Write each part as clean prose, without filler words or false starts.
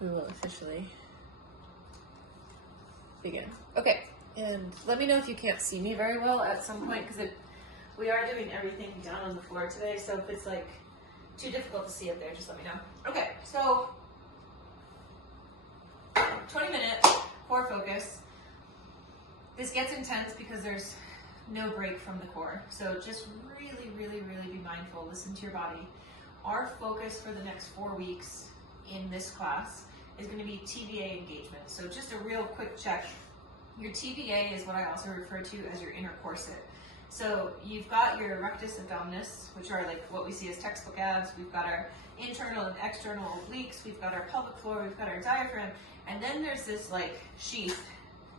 we will officially begin. Okay, and let me know if you can't see me very well at some point, because we are doing everything down on the floor today, so if it's like too difficult to see up there, just let me know. Okay, so 20 minutes, core focus. This gets intense because there's no break from the core. So just really, really, really be mindful. Listen to your body. Our focus for the next 4 weeks in this class is going to be TVA engagement. So just a real quick check. Your TVA is what I also refer to as your inner corset. So you've got your rectus abdominis, which are like what we see as textbook abs. We've got our internal and external obliques. We've got our pelvic floor. We've got our diaphragm. And then there's this like sheath.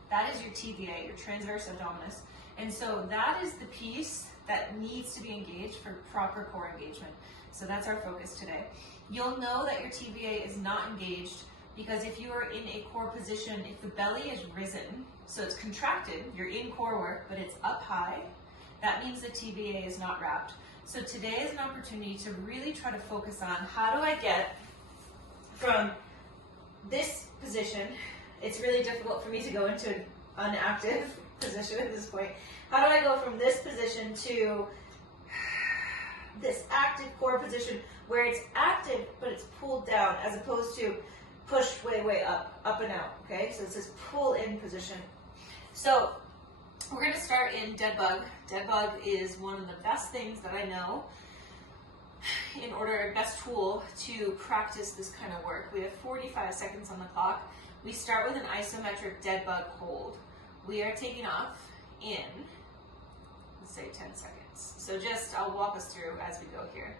That is your TVA, your transverse abdominis. And so that is the piece that needs to be engaged for proper core engagement. So that's our focus today. You'll know that your TVA is not engaged because if you are in a core position, if the belly is risen, so it's contracted, you're in core work, but it's up high, that means the TVA is not wrapped. So today is an opportunity to really try to focus on how do I get from this position. It's really difficult for me to go into an inactive position at this point. How do I go from this position to this active core position where it's active but it's pulled down as opposed to pushed way, way up and out, okay? So it's this pull in position. So we're gonna start in Deadbug. Deadbug is one of the best things that I know in order, best tool to practice this kind of work. We have 45 seconds on the clock. We start with an isometric Deadbug hold. We are taking off in, let's say 10 seconds. So just, I'll walk us through as we go here.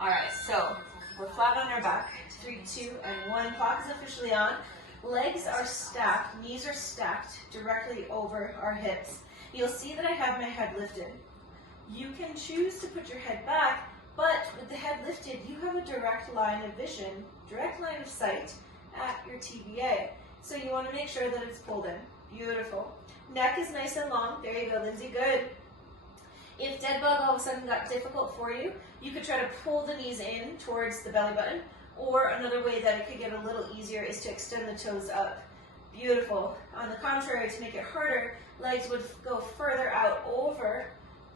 All right, so we're flat on our back. 3, 2, and 1. Clock is officially on. Legs are stacked, knees are stacked directly over our hips. You'll see that I have my head lifted. You can choose to put your head back, but with the head lifted, you have a direct line of vision, direct line of sight at your TVA. So you want to make sure that it's pulled in. Beautiful. Neck is nice and long. There you go, Lindsay. Good. If Deadbug all of a sudden got difficult for you, you could try to pull the knees in towards the belly button, or another way that it could get a little easier is to extend the toes up. Beautiful. On the contrary, to make it harder, legs would go further out over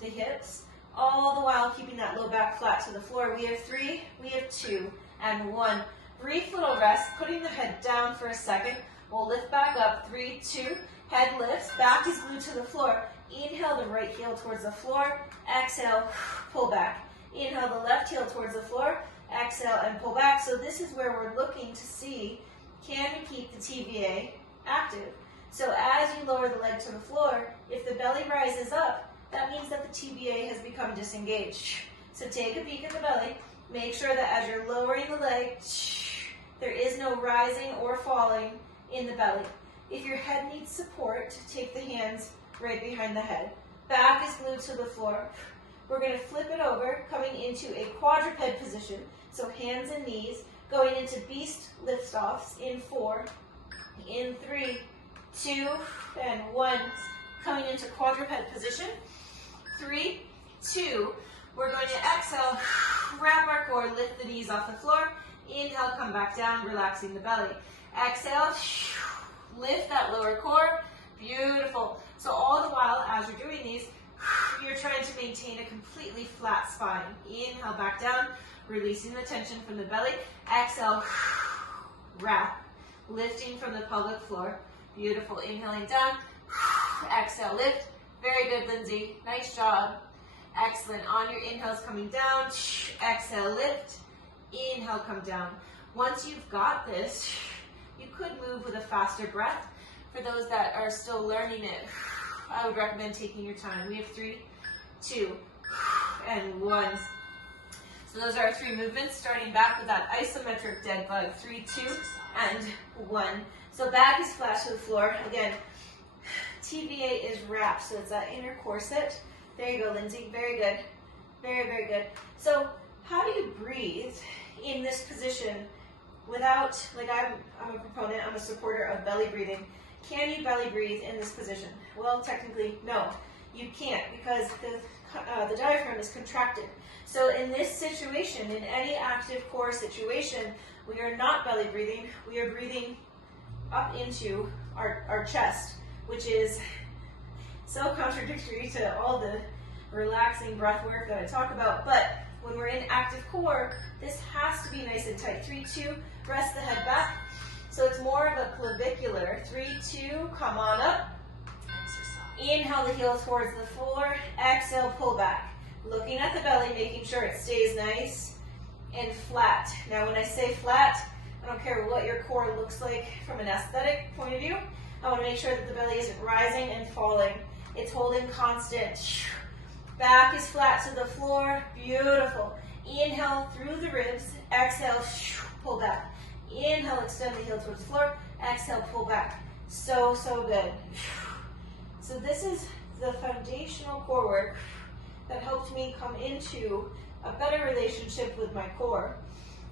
the hips, all the while keeping that low back flat to the floor. We have 3, we have 2, and 1. Brief little rest, putting the head down for a second. We'll lift back up. 3, 2, head lifts, back is glued to the floor. Inhale the right heel towards the floor. Exhale, pull back. Inhale the left heel towards the floor. Exhale and pull back. So this is where we're looking to see, can we keep the TVA active? So as you lower the leg to the floor, if the belly rises up, that means that the TVA has become disengaged. So take a peek at the belly. Make sure that as you're lowering the leg, there is no rising or falling in the belly. If your head needs support, take the hands right behind the head. Back is glued to the floor. We're going to flip it over, coming into a quadruped position. So hands and knees, going into beast lift-offs in 4, in 3, 2, and 1. Coming into quadruped position. 3, 2. We're going to exhale, wrap our core, lift the knees off the floor. Inhale, come back down, relaxing the belly. Exhale, lift that lower core. Beautiful. So all the while, as you're doing these, you're trying to maintain a completely flat spine. Inhale, back down, releasing the tension from the belly. Exhale, wrap, lifting from the pelvic floor. Beautiful. Inhaling down, exhale, lift. Very good, Lindsay. Nice job. Excellent. On your inhales, coming down. Exhale, lift. Inhale, come down. Once you've got this, you could move with a faster breath. For those that are still learning it, I would recommend taking your time. We have 3, 2, and 1. So those are our 3 movements, starting back with that isometric Deadbug. 3, 2, and 1. So back is flat to the floor. Again, TVA is wrapped, so it's that inner corset. There you go, Lindsay. Very good. Very, very good. So how do you breathe in this position without, like I'm a proponent, I'm a supporter of belly breathing. Can you belly breathe in this position? Well, technically, no. You can't because the diaphragm is contracted. So in this situation, in any active core situation, We are not belly breathing. We are breathing up into our chest, which is so contradictory to all the relaxing breath work that I talk about. But when we're in active core, this has to be nice and tight. 3, 2, rest the head back. So it's more of a clavicular. 3, 2, come on up. Inhale the heels towards the floor. Exhale, pull back. Looking at the belly, making sure it stays nice and flat. Now when I say flat, I don't care what your core looks like from an aesthetic point of view. I want to make sure that the belly isn't rising and falling. It's holding constant. Back is flat to the floor. Beautiful. Inhale through the ribs. Exhale, pull back. Inhale, extend the heel towards the floor. Exhale, pull back. So, so good. So this is the foundational core work that helped me come into a better relationship with my core.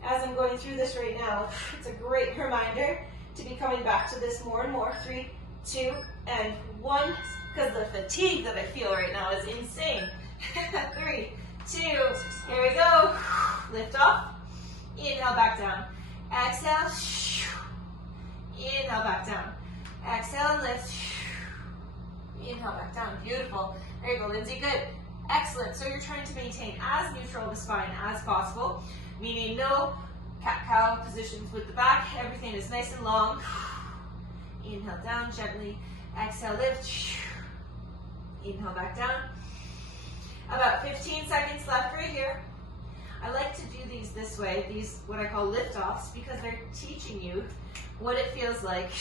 As I'm going through this right now, it's a great reminder to be coming back to this more and more. 3, 2, and 1, because the fatigue that I feel right now is insane. 3, 2, here we go. Lift off. Inhale, back down. Exhale. Inhale, back down. Exhale, lift. Inhale, back down. Beautiful. There you go, Lindsay. Good. Excellent. So you're trying to maintain as neutral the spine as possible, meaning no cat-cow positions with the back. Everything is nice and long. Inhale down gently. Exhale, lift. Inhale back down. About 15 seconds left right here. I like to do these this way, these what I call lift-offs, because they're teaching you what it feels like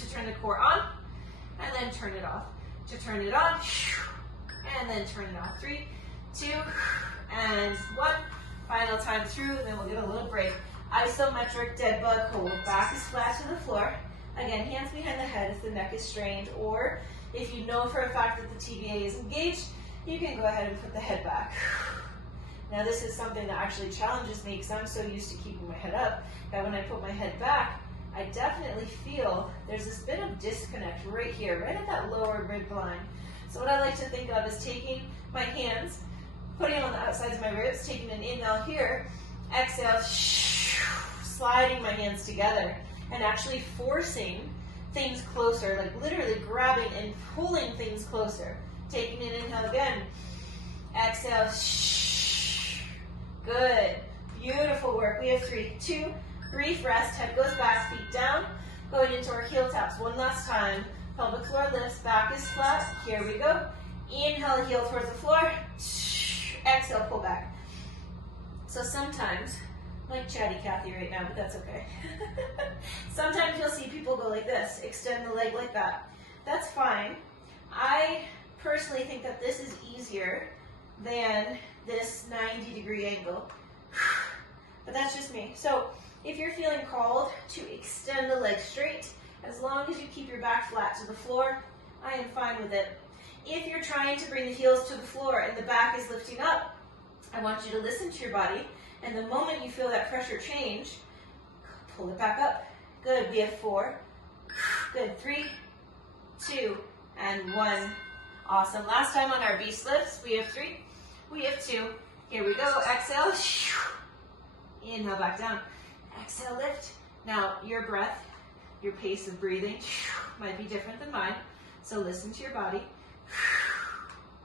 to turn the core on and then turn it off. To turn it on and then turn it off. 3, 2, and 1. Final time through, and then we'll get a little break. Isometric dead bug hold. Back is flat to the floor. Again, hands behind the head if the neck is strained, or if you know for a fact that the TVA is engaged, you can go ahead and put the head back. Now this is something that actually challenges me because I'm so used to keeping my head up that when I put my head back, I definitely feel there's this bit of disconnect right here, right at that lower rib line. So what I like to think of is taking my hands, putting them on the outsides of my ribs, taking an inhale here, exhale, sliding my hands together, and actually forcing things closer, like literally grabbing and pulling things closer. Taking an inhale again, exhale, good, beautiful work. We have 3, 2, brief rest, head goes back, feet down, going into our heel taps. One last time, pelvic floor lifts, back is flat, here we go. Inhale, heel towards the floor, exhale, pull back. So sometimes, like chatty Cathy right now, but that's okay. Sometimes you'll see people go like this, extend the leg like that. That's fine. I personally think that this is easier than this 90-degree angle, but that's just me. So if you're feeling called to extend the leg straight, as long as you keep your back flat to the floor, I am fine with it. If you're trying to bring the heels to the floor and the back is lifting up, I want you to listen to your body, and the moment you feel that pressure change, pull it back up. Good, we have 4. Good, 3, 2, and 1. Awesome. Last time on our beast lifts, we have 3, we have 2. Here we go, exhale, inhale back down. Exhale, lift. Now, your breath, your pace of breathing might be different than mine, so listen to your body.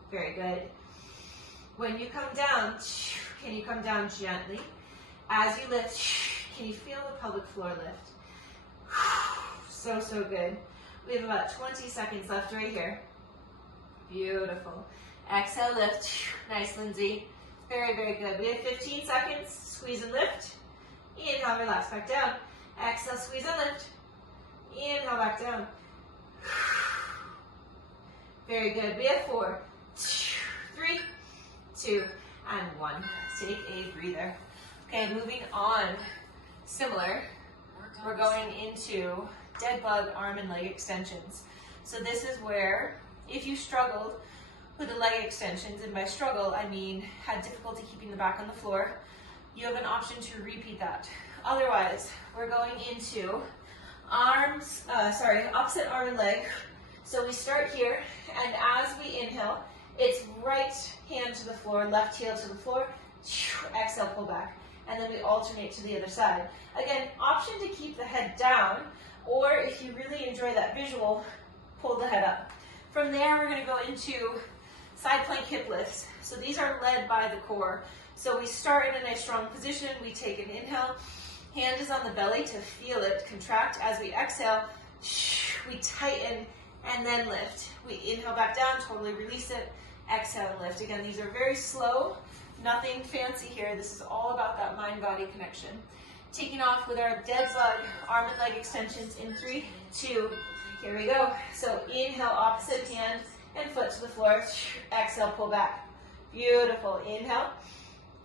Very good. When you come down, can you come down gently? As you lift, can you feel the pelvic floor lift? So, so good. We have about 20 seconds left right here. Beautiful. Exhale, lift. Nice, Lindsay. Very, very good. We have 15 seconds. Squeeze and lift. Inhale, relax back down. Exhale, squeeze and lift. Inhale, back down. Very good. We have 4, 3, 2, and 1. Take a breather. Okay, moving on. Similar. We're going into dead bug arm and leg extensions. So this is where, if you struggled with the leg extensions, and by struggle I mean had difficulty keeping the back on the floor, you have an option to repeat that. Otherwise, we're going into opposite arm and leg. So we start here, and as we inhale, it's right hand to the floor, left heel to the floor, exhale, pull back. and then we alternate to the other side. Again, option to keep the head down, or if you really enjoy that visual, pull the head up. From there, we're going to go into side plank hip lifts. So these are led by the core. So we start in a nice strong position, we take an inhale, hand is on the belly to feel it contract. As we exhale, we tighten and then lift. We inhale back down, totally release it, exhale and lift. Again, these are very slow, nothing fancy here. This is all about that mind-body connection. Taking off with our dead bug, arm and leg extensions in 3, 2, here we go. So inhale, opposite hand and foot to the floor. Exhale, pull back. Beautiful. Inhale.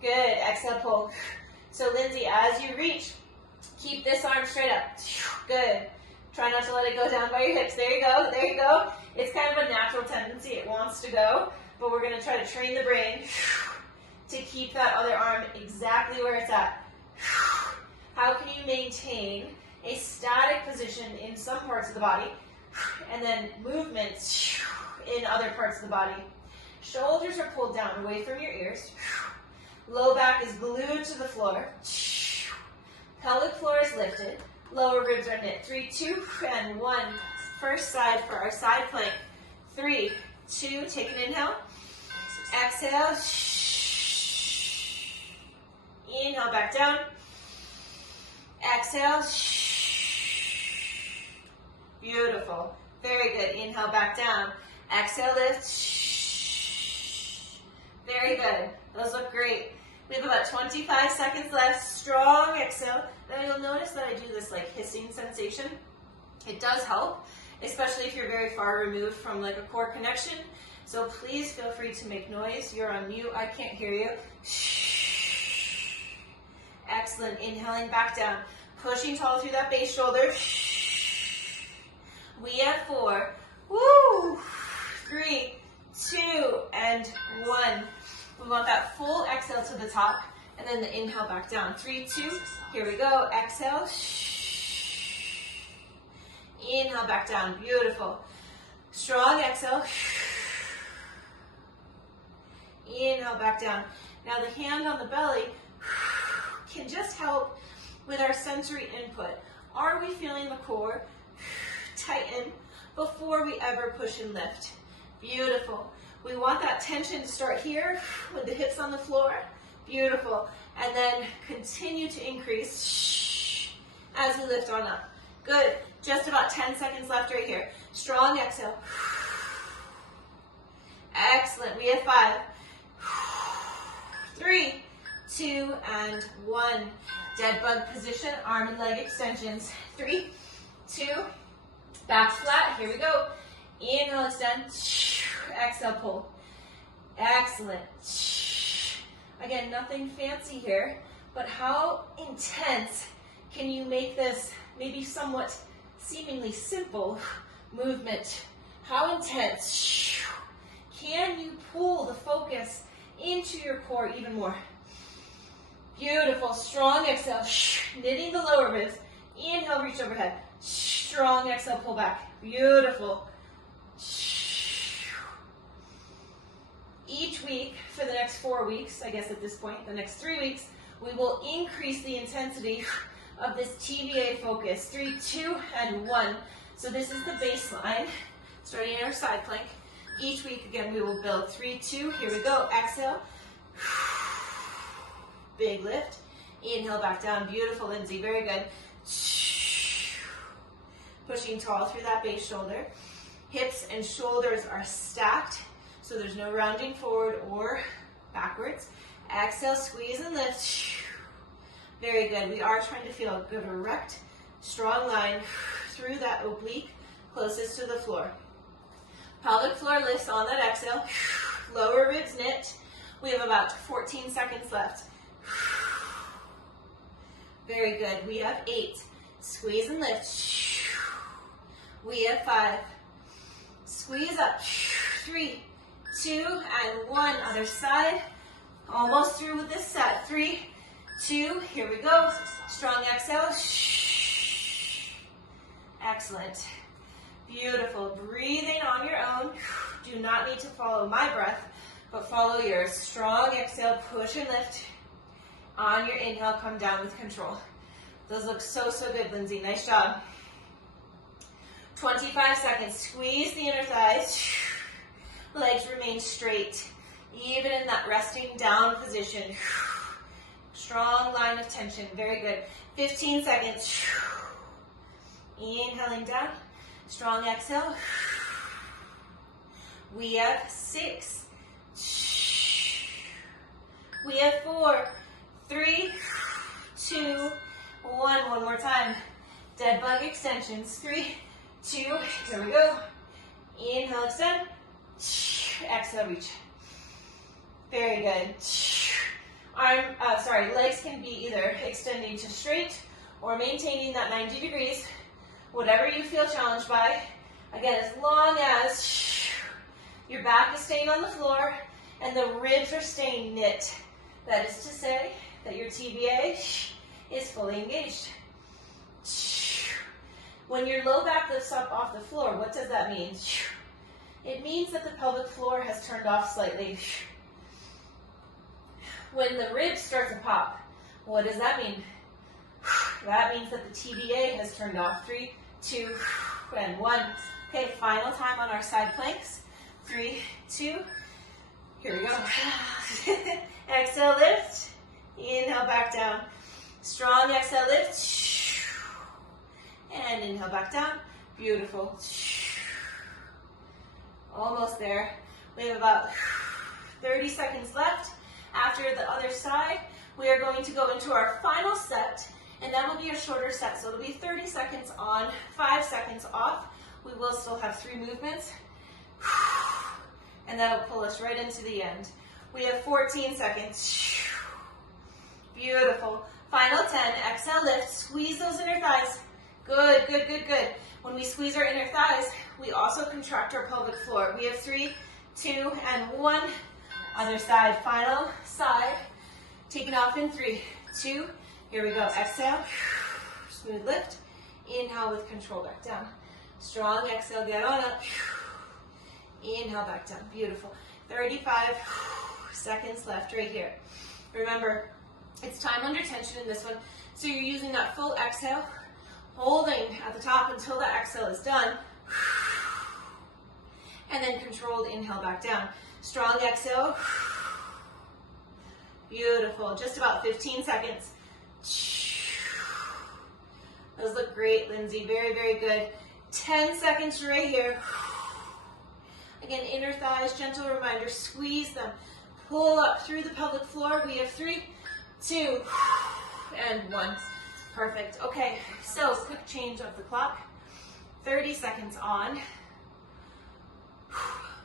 Good. Exhale, pull. So Lindsay, as you reach, keep this arm straight up. Good. Try not to let it go down by your hips. There you go. There you go. It's kind of a natural tendency. It wants to go, but we're going to try to train the brain to keep that other arm exactly where it's at. How can you maintain a static position in some parts of the body and then movements in other parts of the body? Shoulders are pulled down away from your ears. Low back is glued to the floor. Pelvic floor is lifted. Lower ribs are knit. 3, 2, and 1. First side for our side plank. 3, 2, take an inhale. Exhale. Inhale back down. Exhale. Beautiful. Very good. Inhale back down. Exhale, lift. Very good. Those look great. We have about 25 seconds left. Strong exhale. Now you'll notice that I do this like hissing sensation. It does help, especially if you're very far removed from like a core connection. So please feel free to make noise. You're on mute. I can't hear you. Excellent. Inhaling back down. Pushing tall through that base shoulder. We have 4. Woo! 3, 2, and 1. We want that full exhale to the top, and then the inhale back down. 3, 2, here we go. Exhale. Inhale back down. Beautiful. Strong exhale. Inhale back down. Now the hand on the belly can just help with our sensory input. Are we feeling the core tighten before we ever push and lift? Beautiful. We want that tension to start here with the hips on the floor. Beautiful. And then continue to increase as we lift on up. Good. Just about 10 seconds left right here. Strong exhale. Excellent. We have 5, 3, 2, and 1. Dead bug position, arm and leg extensions. 3, 2, back flat. Here we go. Inhale, extend. Exhale, pull. Excellent. Again, nothing fancy here, but how intense can you make this maybe somewhat seemingly simple movement? How intense can you pull the focus into your core even more? Beautiful. Strong exhale. Knitting the lower ribs. Inhale, reach overhead. Strong exhale, pull back. Beautiful. Each week for the next 4 weeks, I guess at this point, the next 3 weeks, we will increase the intensity of this TVA focus. 3, 2, and 1. So this is the baseline, starting in our side plank. Each week, again, we will build. 3, 2, here we go. Exhale. Big lift. Inhale back down. Beautiful, Lindsay. Very good. Pushing tall through that base shoulder. Hips and shoulders are stacked, so there's no rounding forward or backwards. Exhale, squeeze and lift. Very good. We are trying to feel a good erect, strong line through that oblique closest to the floor. Pelvic floor lifts on that exhale. Lower ribs knit. We have about 14 seconds left. Very good. We have 8. Squeeze and lift. We have 5. Squeeze up. 3, 2, and 1. Other side. Almost through with this set. 3, 2, here we go. Strong exhale. Excellent. Beautiful. Breathing on your own. Do not need to follow my breath, but follow yours. Strong exhale, push and lift. On your inhale, come down with control. Those look so, so good, Lindsay. Nice job. 25 seconds. Squeeze the inner thighs. Legs remain straight, even in that resting down position. Strong line of tension. Very good. 15 seconds. Inhaling down. Strong exhale. We have 6. We have 4, 3, 2, 1. One more time. Dead bug extensions. 3, 2, here we go. Inhale, extend. Exhale, reach. Very good. Legs can be either extending to straight or maintaining that 90 degrees, whatever you feel challenged by. Again, as long as your back is staying on the floor and the ribs are staying knit. That is to say that your TVA is fully engaged. When your low back lifts up off the floor, what does that mean? It means that the pelvic floor has turned off slightly. When the ribs start to pop, what does that mean? That means that the TVA has turned off. 3, 2, and 1. Okay, final time on our side planks. 3, 2, here we go. Exhale, lift. Inhale, back down. Strong exhale, lift. And inhale, back down. Beautiful. Almost there. We have about 30 seconds left. After the other side, we are going to go into our final set, and that will be a shorter set. So it'll be 30 seconds on, 5 seconds off. We will still have 3 movements, and that'll pull us right into the end. We have 14 seconds. Beautiful. Final 10. Exhale, lift. Squeeze those inner thighs. Good, good, good, good. When we squeeze our inner thighs, we also contract our pelvic floor. We have 3, 2, and 1. Other side. Final side. Taking off in 3, 2. Here we go. Exhale. Smooth lift. Inhale with control, back down. Strong exhale, get on up. Inhale, back down. Beautiful. 35 seconds left right here. Remember, it's time under tension in this one. So you're using that full exhale, holding at the top until that exhale is done. And then controlled inhale, back down. Strong exhale. Beautiful. Just about 15 seconds. Those look great, Lindsay. Very, very good. 10 seconds right here. Again, inner thighs, gentle reminder, squeeze them. Pull up through the pelvic floor. We have 3, 2, and 1. Perfect. Okay, so quick change of the clock. 30 seconds on.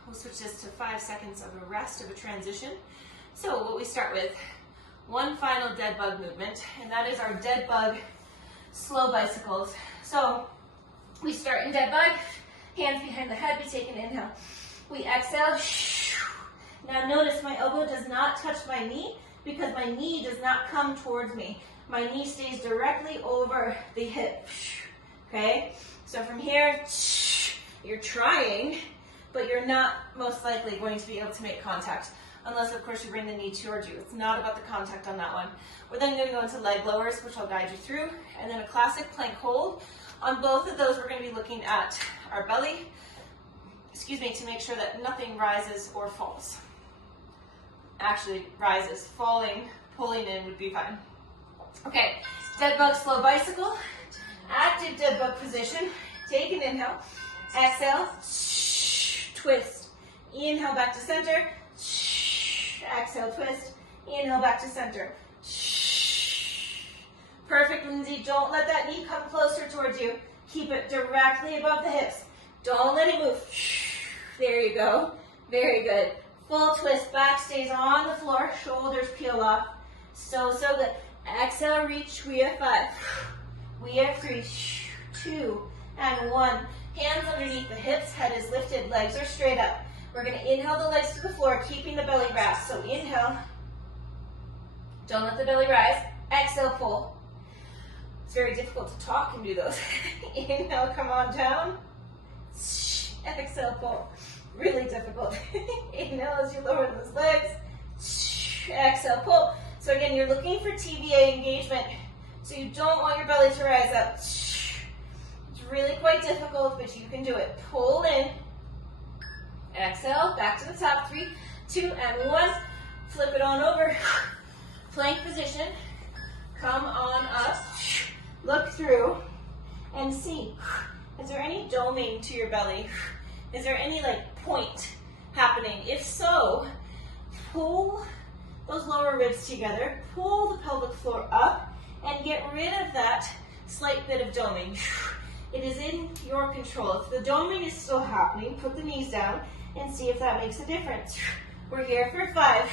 We'll switch this to 5 seconds of a rest, of a transition. So what we start with, one final dead bug movement, and that is our dead bug slow bicycles. So we start in dead bug, hands behind the head, we take an inhale. We exhale. Now notice my elbow does not touch my knee because my knee does not come towards me. My knee stays directly over the hip. Okay? So from here, you're trying, but you're not most likely going to be able to make contact. Unless, of course, you bring the knee towards you. It's not about the contact on that one. We're then going to go into leg lowers, which I'll guide you through, and then a classic plank hold. On both of those, we're going to be looking at our belly, to make sure that nothing rises or falls. Actually, rises, falling, pulling in would be fine. Okay, dead bug slow bicycle, active dead bug position. Take an inhale, exhale, twist. Inhale back to center. Exhale, twist. Inhale back to center. Perfect, Lindsay. Don't let that knee come closer towards you. Keep it directly above the hips. Don't let it move. There you go. Very good. Full twist. Back stays on the floor. Shoulders peel off. So good. Exhale, reach. We have 5. We have 3, 2, and 1. Hands underneath the hips. Head is lifted. Legs are straight up. We're going to inhale the legs to the floor, keeping the belly wrapped. So inhale. Don't let the belly rise. Exhale, pull. It's very difficult to talk and do those. Inhale, come on down. Exhale, pull. Really difficult. Inhale as you lower those legs. Exhale, pull. So again, you're looking for TVA engagement, so you don't want your belly to rise up. It's really quite difficult, but you can do it. Pull in, exhale, back to the top, 3, 2, and 1. Flip it on over, plank position, come on up, look through, and see, is there any doming to your belly? Is there any like point happening? If so, pull those lower ribs together, pull the pelvic floor up, and get rid of that slight bit of doming. It is in your control. If the doming is still happening, put the knees down and see if that makes a difference. We're here for 5.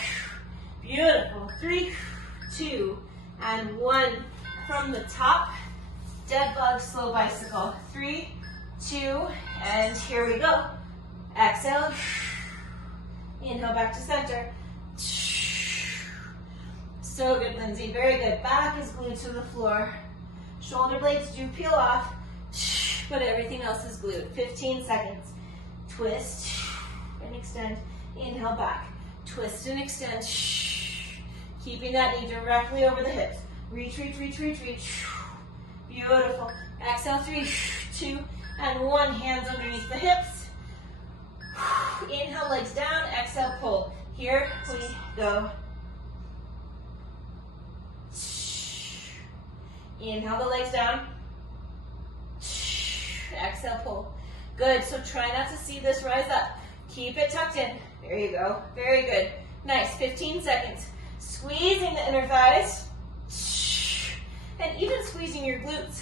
Beautiful. 3, 2, and 1. From the top, dead bug, slow bicycle. 3, 2, and here we go. Exhale. Inhale back to center. So good, Lindsay. Very good. Back is glued to the floor. Shoulder blades do peel off, but everything else is glued. 15 seconds. Twist and extend. Inhale back. Twist and extend. Keeping that knee directly over the hips. Reach, reach, reach, reach, reach. Beautiful. Exhale, 3, 2, and 1. Hands underneath the hips. Inhale, legs down. Exhale, pull. Here we go. Inhale the legs down. Exhale, pull. Good, so try not to see this rise up. Keep it tucked in. There you go. Very good. Nice, 15 seconds. Squeezing the inner thighs. And even squeezing your glutes.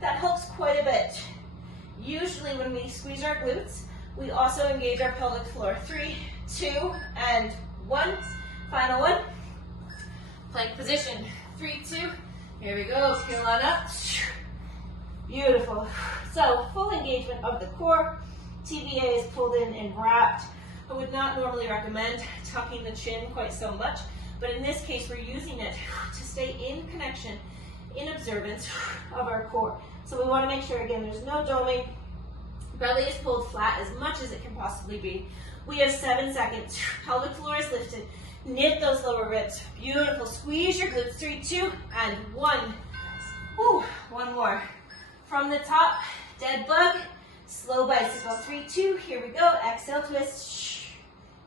That helps quite a bit. Usually when we squeeze our glutes, we also engage our pelvic floor. 3, 2, and 1. Final one. Plank position. 3, 2. Here we go. Peel on up. Beautiful. So full engagement of the core. TVA is pulled in and wrapped. I would not normally recommend tucking the chin quite so much, but in this case, we're using it to stay in connection, in observance of our core. So we want to make sure, again, there's no doming. Belly is pulled flat as much as it can possibly be. We have 7 seconds. Pelvic floor is lifted. Knit those lower ribs. Beautiful. Squeeze your glutes. 3, 2, and 1. Woo. One more. From the top, dead bug, slow bicycle. 3, 2. Here we go. Exhale, twist.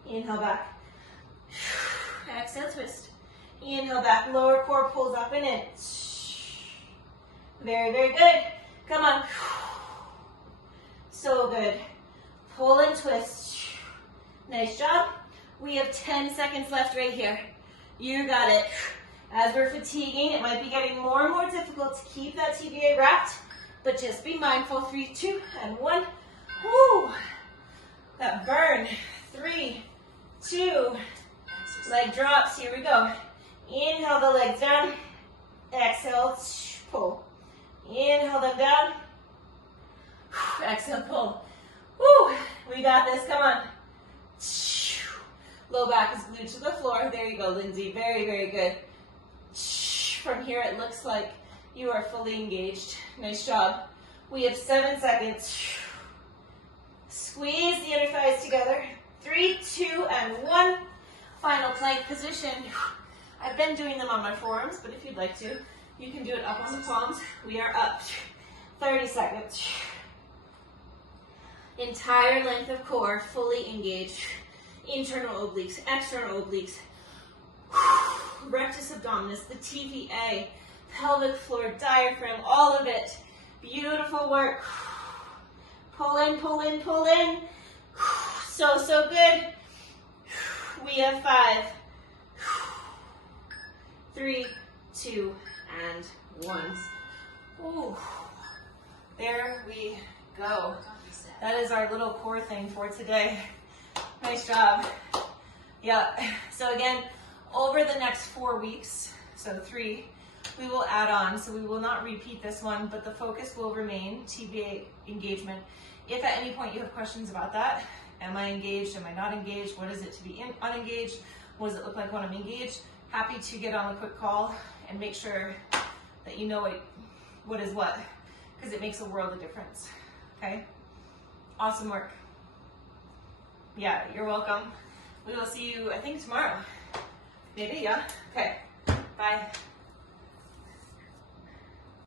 Inhale back. Exhale, twist. Inhale back. Lower core pulls up and in. Very, very good. Come on. So good. Pull and twist. Nice job. We have 10 seconds left right here. You got it. As we're fatiguing, it might be getting more and more difficult to keep that TVA wrapped, but just be mindful. 3, 2, and 1. Woo! That burn. 3, 2. Leg drops. Here we go. Inhale the legs down. Exhale, pull. Inhale them down. Exhale, pull. Woo! We got this. Come on. Low back is glued to the floor. There you go, Lindsay. Very, very good. From here, it looks like you are fully engaged. Nice job. We have 7 seconds. Squeeze the inner thighs together. 3, 2, and 1. Final plank position. I've been doing them on my forearms, but if you'd like to, you can do it up on the palms. We are up. 30 seconds. Entire length of core, fully engaged. Internal obliques, external obliques. Rectus abdominis, the TVA, pelvic floor, diaphragm, all of it. Beautiful work. Pull in, pull in, pull in. So, so good. We have 5, 3, 2, and 1. Ooh. There we go. That is our little core thing for today. Nice job. Yeah, so again, over the next 4 weeks, so 3, we will add on. So we will not repeat this one, but the focus will remain TVA engagement. If at any point you have questions about that, am I engaged, am I not engaged, what is it to be unengaged, what does it look like when I'm engaged, happy to get on a quick call and make sure that you know what is what, because it makes a world of difference, okay? Awesome work. Yeah, you're welcome. We will see you, I think, tomorrow. Maybe, yeah? Okay. Bye.